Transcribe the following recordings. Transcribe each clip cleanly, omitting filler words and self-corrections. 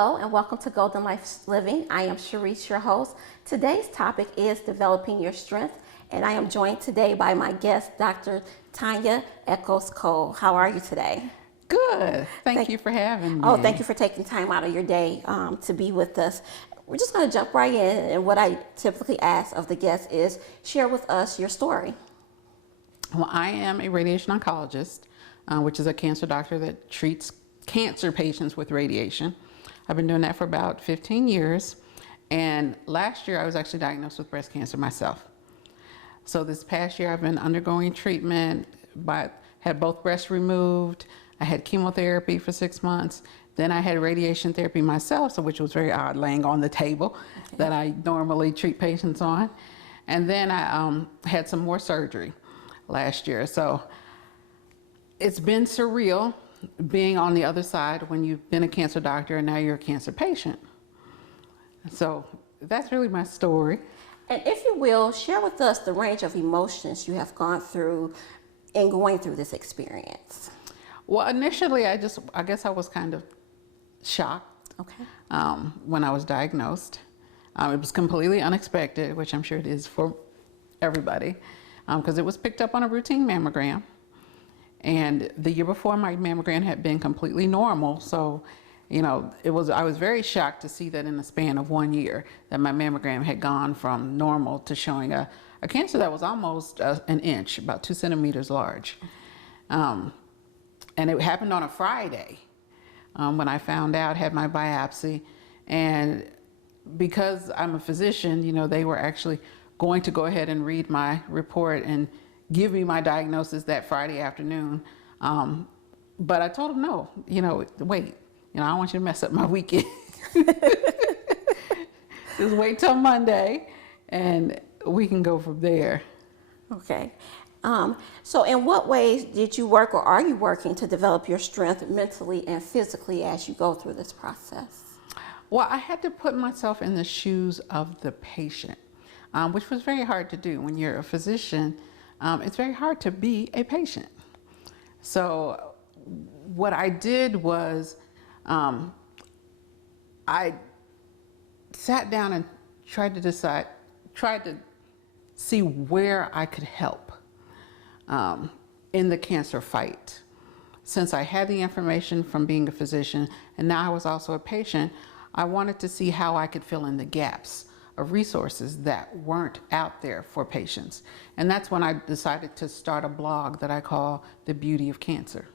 Hello and welcome to Golden Life Living. I am Charise, your host. Today's topic is developing your strength, and I am joined today by my guest, Dr. Tonya Echols Cole. How are you today? Good. Thank you for having me. Oh, thank you for taking time out of your day to be with us. We're just going to jump right in, and what I typically ask of the guests is share with us your story. Well, I am a radiation oncologist, which is a cancer doctor that treats cancer patients with radiation. I've been doing that for about 15 years, and last year I was actually diagnosed with breast cancer myself. So this past year I've been undergoing treatment, but had both breasts removed. I had chemotherapy for 6 months. Then I had radiation therapy myself, so which was very odd, laying on the table that I normally treat patients on. And then I had some more surgery last year. So it's been surreal being on the other side when you've been a cancer doctor and now you're a cancer patient. So that's really my story. And if you will, share with us the range of emotions you have gone through in going through this experience. Well, initially, I guess I was kind of shocked when I was diagnosed. It was completely unexpected, which I'm sure it is for everybody, because it was picked up on a routine mammogram. And the year before, my mammogram had been completely normal. So, you know, I was very shocked to see that in the span of 1 year that my mammogram had gone from normal to showing a cancer that was almost an inch, about 2 centimeters large. And it happened on a Friday when I found out, had my biopsy. And because I'm a physician, you know, they were actually going to go ahead and read my report and give me my diagnosis that Friday afternoon. But I told them, no, you know, wait, you know, I don't want you to mess up my weekend. Just wait till Monday and we can go from there. Okay. So in what ways did you work or are you working to develop your strength mentally and physically as you go through this process? Well, I had to put myself in the shoes of the patient, which was very hard to do. When you're a physician, it's very hard to be a patient. So what I did was I sat down and tried to see where I could help in the cancer fight. Since I had the information from being a physician and now I was also a patient, I wanted to see how I could fill in the gaps of resources that weren't out there for patients. And that's when I decided to start a blog that I call The Beauty of Cancer.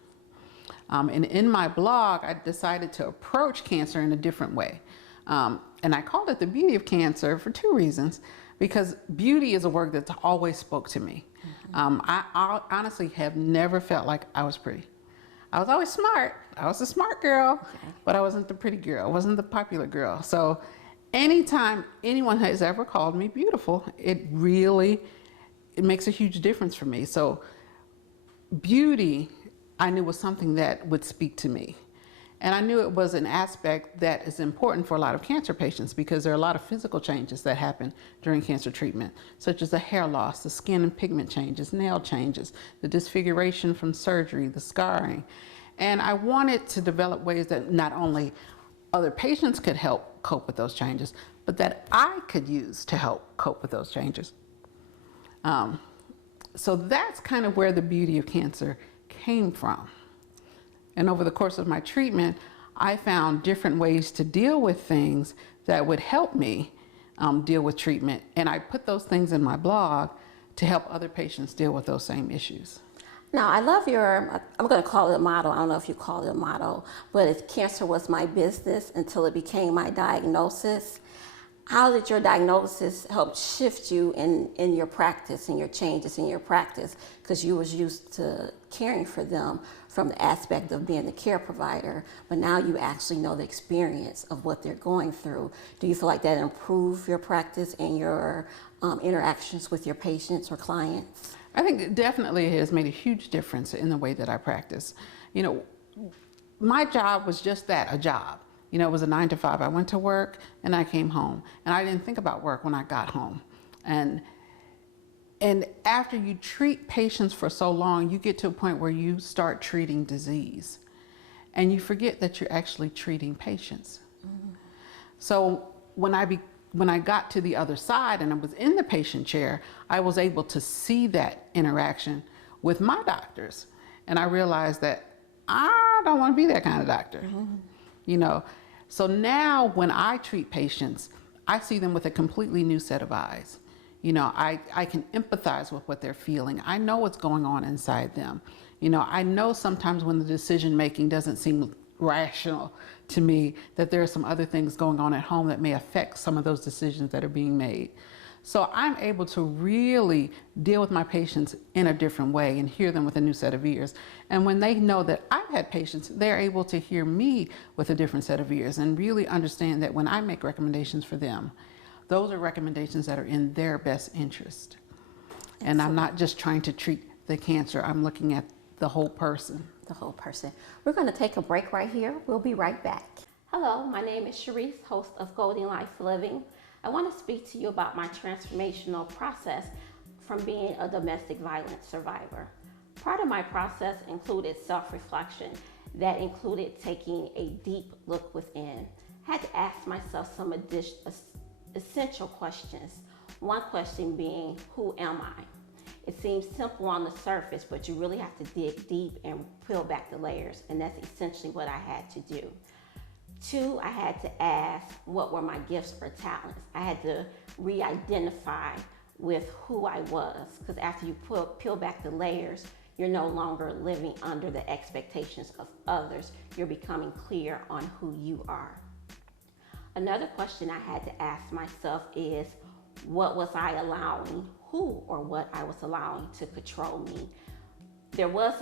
And in my blog, I decided to approach cancer in a different way. And I called it The Beauty of Cancer for 2 reasons. Because beauty is a word that's always spoke to me. I honestly have never felt like I was pretty. I was always smart. I was a smart girl, but I wasn't the pretty girl. I wasn't the popular girl. So anytime anyone has ever called me beautiful, it makes a huge difference for me. So beauty, I knew, was something that would speak to me. And I knew it was an aspect that is important for a lot of cancer patients because there are a lot of physical changes that happen during cancer treatment, such as the hair loss, the skin and pigment changes, nail changes, the disfiguration from surgery, the scarring. And I wanted to develop ways that not only other patients could help cope with those changes, but that I could use to help cope with those changes. So that's kind of where the beauty of cancer came from. And over the course of my treatment, I found different ways to deal with things that would help me deal with treatment. And I put those things in my blog to help other patients deal with those same issues. Now, I love I'm going to call it a motto. I don't know if you call it a motto, but it's cancer was my business until it became my diagnosis. How did your diagnosis help shift you in your practice and your changes in your practice? Because you was used to caring for them from the aspect of being the care provider, but now you actually know the experience of what they're going through. Do you feel like that improved your practice and your interactions with your patients or clients? I think it definitely has made a huge difference in the way that I practice. You know, my job was just that, a job. You know, it was a 9 to 5. I went to work and I came home, and I didn't think about work when I got home. And after you treat patients for so long, you get to a point where you start treating disease, and you forget that you're actually treating patients. So when I got to the other side and I was in the patient chair, I was able to see that interaction with my doctors. And I realized that I don't want to be that kind of doctor, you know. So now when I treat patients, I see them with a completely new set of eyes. You know, I can empathize with what they're feeling. I know what's going on inside them. You know, I know sometimes when the decision making doesn't seem rational to me, that there are some other things going on at home that may affect some of those decisions that are being made. So I'm able to really deal with my patients in a different way and hear them with a new set of ears. And when they know that I've had patients, they're able to hear me with a different set of ears and really understand that when I make recommendations for them, those are recommendations that are in their best interest. And I'm not just trying to treat the cancer, I'm looking at the whole person. The whole person. We're going to take a break right here. We'll be right back. Hello, my name is Charise, host of Golden Life Living. I want to speak to you about my transformational process from being a domestic violence survivor. Part of my process included self-reflection that included taking a deep look within. I had to ask myself some essential questions. One question being, who am I? It seems simple on the surface, but you really have to dig deep and peel back the layers, and that's essentially what I had to do. Two, I had to ask what were my gifts or talents. I had to re-identify with who I was, because after you peel back the layers, you're no longer living under the expectations of others. You're becoming clear on who you are. Another question I had to ask myself is, what was I allowing, who or what I was allowing to control me? There was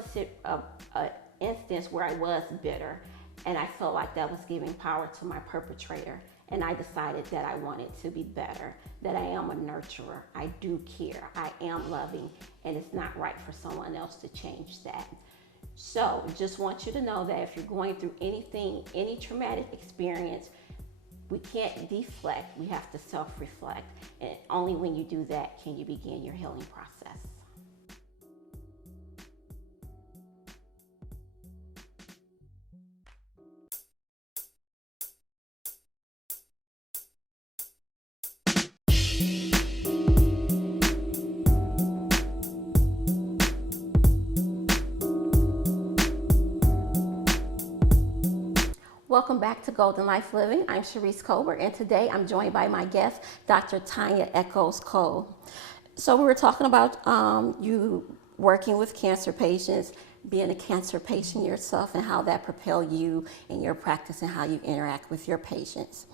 a instance where I was bitter, and I felt like that was giving power to my perpetrator, and I decided that I wanted to be better, that I am a nurturer, I do care, I am loving, and it's not right for someone else to change that. So just want you to know that if you're going through anything, any traumatic experience, we can't deflect, we have to self-reflect. And only when you do that can you begin your healing process. Welcome back to Golden Life Living. I'm Charise Cole, and today I'm joined by my guest, Dr. Tonya Echols Cole. So we were talking about you working with cancer patients, being a cancer patient yourself, and how that propelled you in your practice and how you interact with your patients.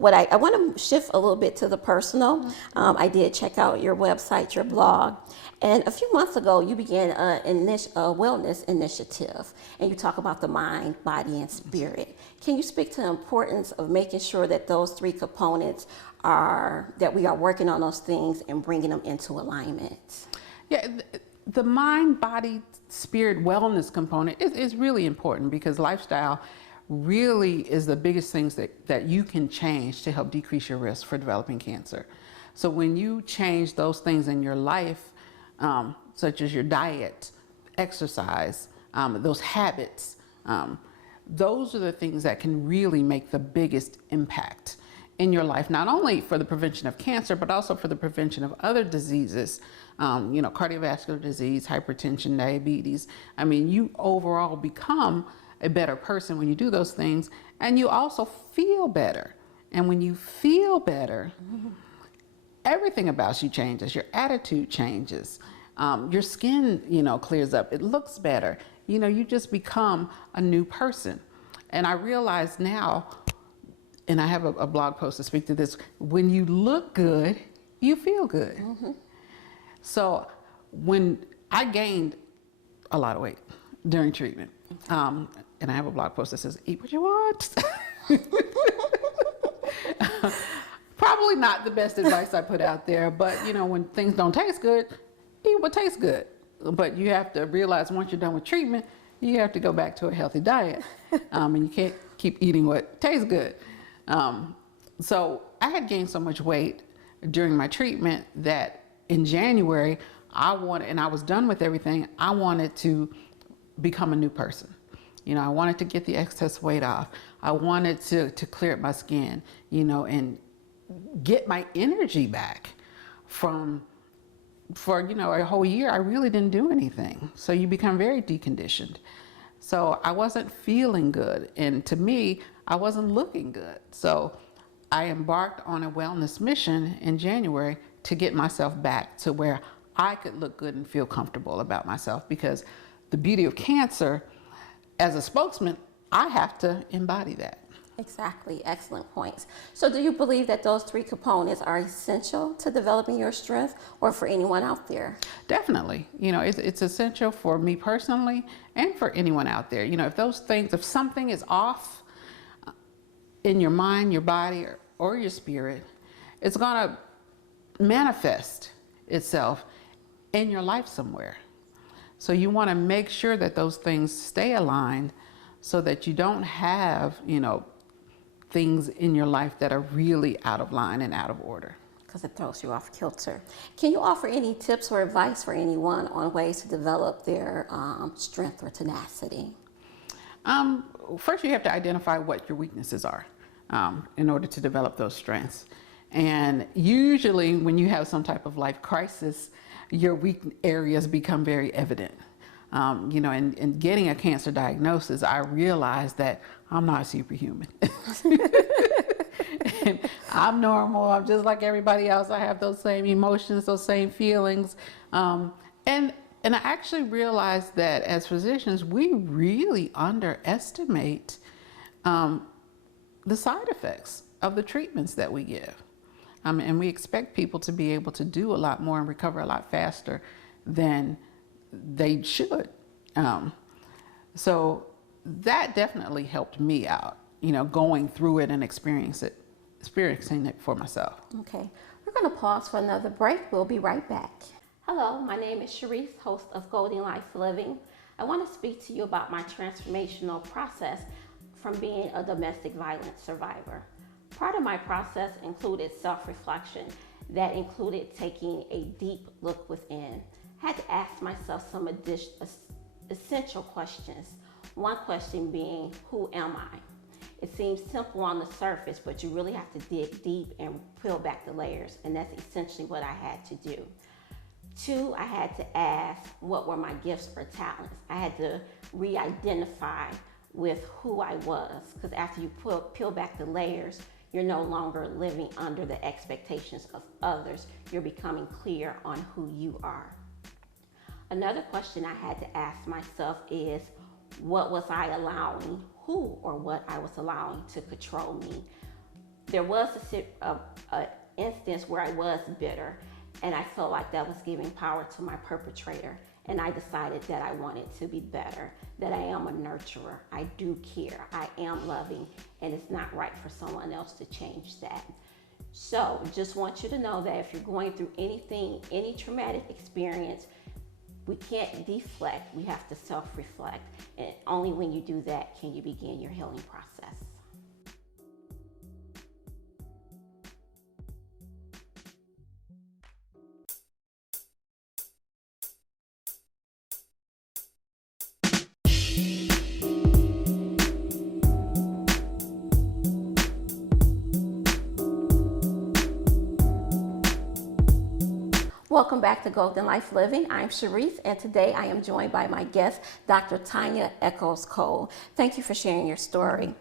I want to shift a little bit to the personal. I did check out your website, your blog, and a few months ago you began a wellness initiative, and you talk about the mind, body, and spirit. Can you speak to the importance of making sure that those three components that we are working on those things and bringing them into alignment? Yeah, the mind, body, spirit wellness component is really important, because lifestyle really is the biggest things that you can change to help decrease your risk for developing cancer. So when you change those things in your life, such as your diet, exercise, those habits, those are the things that can really make the biggest impact in your life, not only for the prevention of cancer, but also for the prevention of other diseases, cardiovascular disease, hypertension, diabetes. I mean, you overall become a better person when you do those things, and you also feel better. And when you feel better, everything about you changes. Your attitude changes. Your skin, clears up. It looks better. You just become a new person. And I realize now, and I have a blog post to speak to this, when you look good, you feel good. So when I gained a lot of weight during treatment, and I have a blog post that says, eat what you want. Probably not the best advice I put out there, but when things don't taste good, eat what tastes good. But you have to realize once you're done with treatment, you have to go back to a healthy diet. And you can't keep eating what tastes good. So I had gained so much weight during my treatment that in January, and I was done with everything, I wanted to become a new person. I wanted to get the excess weight off. I wanted to clear up my skin, and get my energy back for a whole year. I really didn't do anything. So you become very deconditioned. So I wasn't feeling good. And to me, I wasn't looking good. So I embarked on a wellness mission in January to get myself back to where I could look good and feel comfortable about myself, because the beauty of cancer, as a spokesman, I have to embody that. Exactly. Excellent points. So do you believe that those three components are essential to developing your strength, or for anyone out there? Definitely. It's essential for me personally and for anyone out there. If something is off in your mind, your body, or your spirit, it's going to manifest itself in your life somewhere. So you want to make sure that those things stay aligned so that you don't have, things in your life that are really out of line and out of order. Because it throws you off kilter. Can you offer any tips or advice for anyone on ways to develop their strength or tenacity? First, you have to identify what your weaknesses are in order to develop those strengths. And usually when you have some type of life crisis, your weak areas become very evident. In getting a cancer diagnosis, I realized that I'm not superhuman. And I'm normal. I'm just like everybody else. I have those same emotions, those same feelings. And I actually realized that as physicians, we really underestimate the side effects of the treatments that we give. And we expect people to be able to do a lot more and recover a lot faster than they should. So that definitely helped me out, going through it and experiencing it for myself. Okay, we're going to pause for another break. We'll be right back. Hello, my name is Charise, host of Golden Life Living. I want to speak to you about my transformational process from being a domestic violence survivor. Part of my process included self-reflection that included taking a deep look within. I had to ask myself some essential questions. One question being, who am I? It seems simple on the surface, but you really have to dig deep and peel back the layers, and that's essentially what I had to do. Two, I had to ask, what were my gifts or talents? I had to re-identify with who I was, because after you peel back the layers, you're no longer living under the expectations of others. You're becoming clear on who you are. Another question I had to ask myself is, what was I allowing, who or what I was allowing to control me? There was an instance where I was bitter, and I felt like that was giving power to my perpetrator. And I decided that I wanted to be better, that I am a nurturer, I do care, I am loving, and it's not right for someone else to change that. So just want you to know that if you're going through anything, any traumatic experience, we can't deflect, we have to self-reflect. And only when you do that can you begin your healing process. Welcome back to Golden Life Living. I'm Charise, and today I am joined by my guest, Dr. Tonya Echols Cole. Thank you for sharing your story.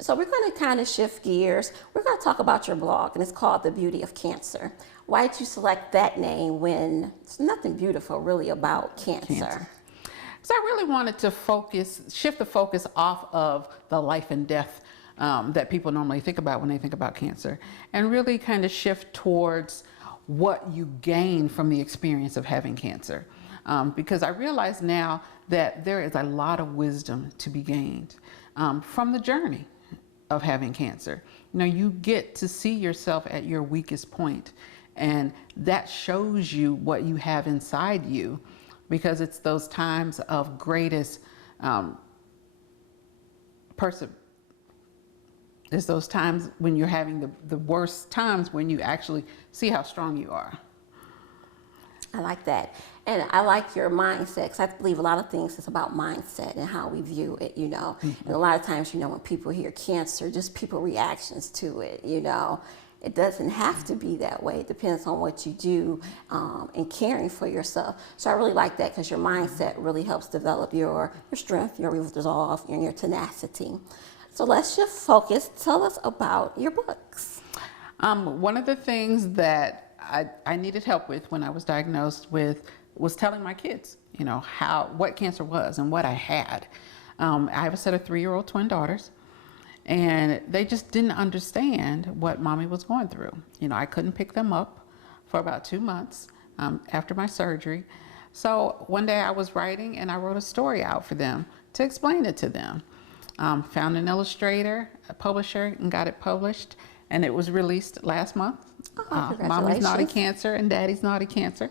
So we're going to kind of shift gears. We're going to talk about your blog, and it's called The Beauty of Cancer. Why did you select that name when there's nothing beautiful really about cancer? So I really wanted to shift the focus off of the life and death that people normally think about when they think about cancer, and really kind of shift towards what you gain from the experience of having cancer. Because I realize now that there is a lot of wisdom to be gained from the journey of having cancer. You get to see yourself at your weakest point, and that shows you what you have inside you, because it's those times of greatest It's those times when you're having the worst times when you actually see how strong you are. I like that. And I like your mindset, because I believe a lot of things is about mindset and how we view it, you know. And a lot of times, you know, when people hear cancer, just people reactions to it, you know. It doesn't have to be that way. It depends on what you do in caring for yourself. So I really like that, because your mindset really helps develop your strength, your resolve, and your tenacity. So let's just focus. Tell us about your books. One of the things that I needed help with when I was diagnosed with was telling my kids, you know, what cancer was and what I had. I have a set of 3-year-old twin daughters, and they just didn't understand what mommy was going through. You know, I couldn't pick them up for about 2 months after my surgery. So one day I was writing, and I wrote a story out for them to explain it to them. Found an illustrator, a publisher, and got it published. And it was released last month. Oh, Mommy's Naughty Cancer and Daddy's Naughty Cancer.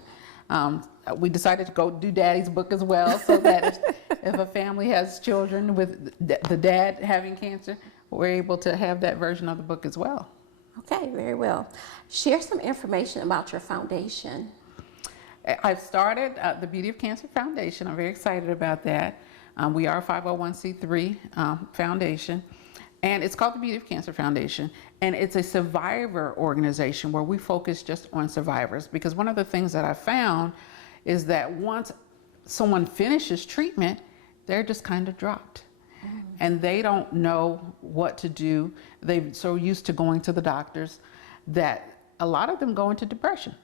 We decided to go do Daddy's book as well, so that if a family has children with the dad having cancer, we're able to have that version of the book as well. Okay, very well. Share some information about your foundation. I've started the Beauty of Cancer Foundation. I'm very excited about that. We are a 501c3 foundation. And it's called the Beauty of Cancer Foundation, and it's a survivor organization where we focus just on survivors. Because one of the things that I found is that once someone finishes treatment, they're just kind of dropped. And they don't know what to do. They're so used to going to the doctors that a lot of them go into depression.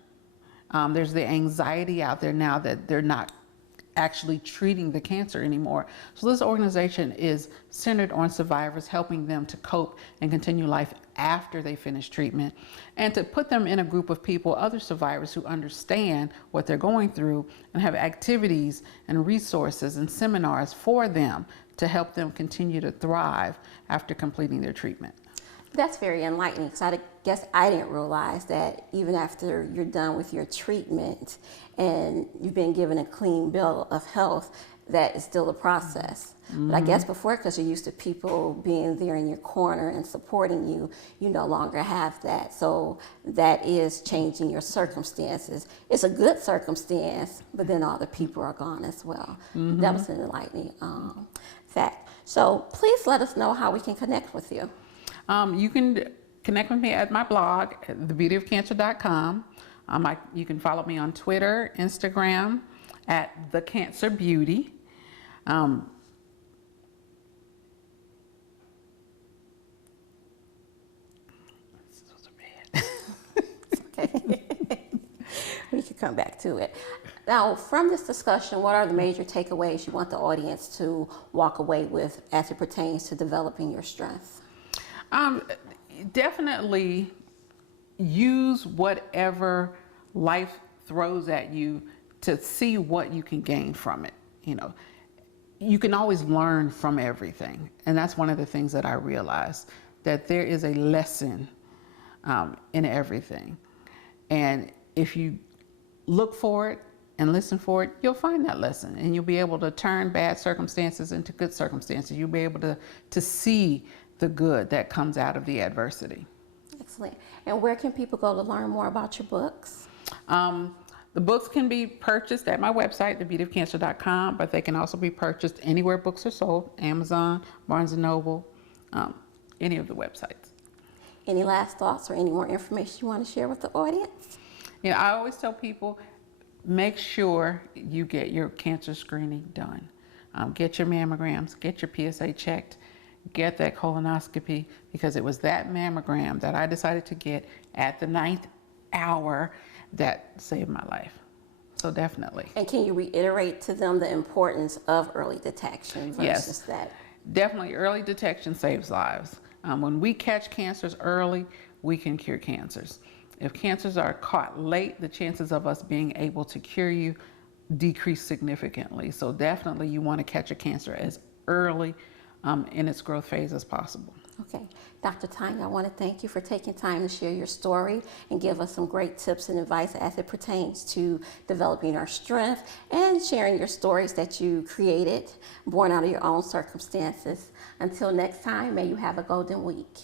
There's the anxiety out there now that they're not actually treating the cancer anymore. So this organization is centered on survivors, helping them to cope and continue life after they finish treatment, and to put them in a group of people, other survivors who understand what they're going through, and have activities and resources and seminars for them to help them continue to thrive after completing their treatment. That's very enlightening, because I guess I didn't realize that even after you're done with your treatment and you've been given a clean bill of health, that is still a process. But I guess before, because you're used to people being there in your corner and supporting you, you no longer have that. So that is changing your circumstances. It's a good circumstance, but then all the people are gone as well. That was an enlightening fact. So please let us know how we can connect with you. You can connect with me at my blog, thebeautyofcancer.com. You can follow me on Twitter, Instagram, at The Cancer Beauty. Okay. We can come back to it. Now, from this discussion, what are the major takeaways you want the audience to walk away with as it pertains to developing your strength? Definitely use whatever life throws at you to see what you can gain from it. You know, you can always learn from everything. And that's one of the things that I realized, that there is a lesson in everything. And if you look for it and listen for it, you'll find that lesson, and you'll be able to turn bad circumstances into good circumstances. You'll be able to see the good that comes out of the adversity. Excellent. And where can people go to learn more about your books? The books can be purchased at my website, thebeautyofcancer.com, but they can also be purchased anywhere books are sold, Amazon, Barnes & Noble, any of the websites. Any last thoughts or any more information you want to share with the audience? You know, I always tell people, make sure you get your cancer screening done. Get your mammograms, get your PSA checked, get that colonoscopy, because it was that mammogram that I decided to get at the 9th hour that saved my life. So definitely. And can you reiterate to them the importance of early detection versus that? Definitely, early detection saves lives. When we catch cancers early, we can cure cancers. If cancers are caught late, the chances of us being able to cure you decrease significantly. So definitely you want to catch a cancer as early in its growth phase as possible. Okay. Dr. Tonya, I want to thank you for taking time to share your story and give us some great tips and advice as it pertains to developing our strength and sharing your stories that you created, born out of your own circumstances. Until next time, may you have a golden week.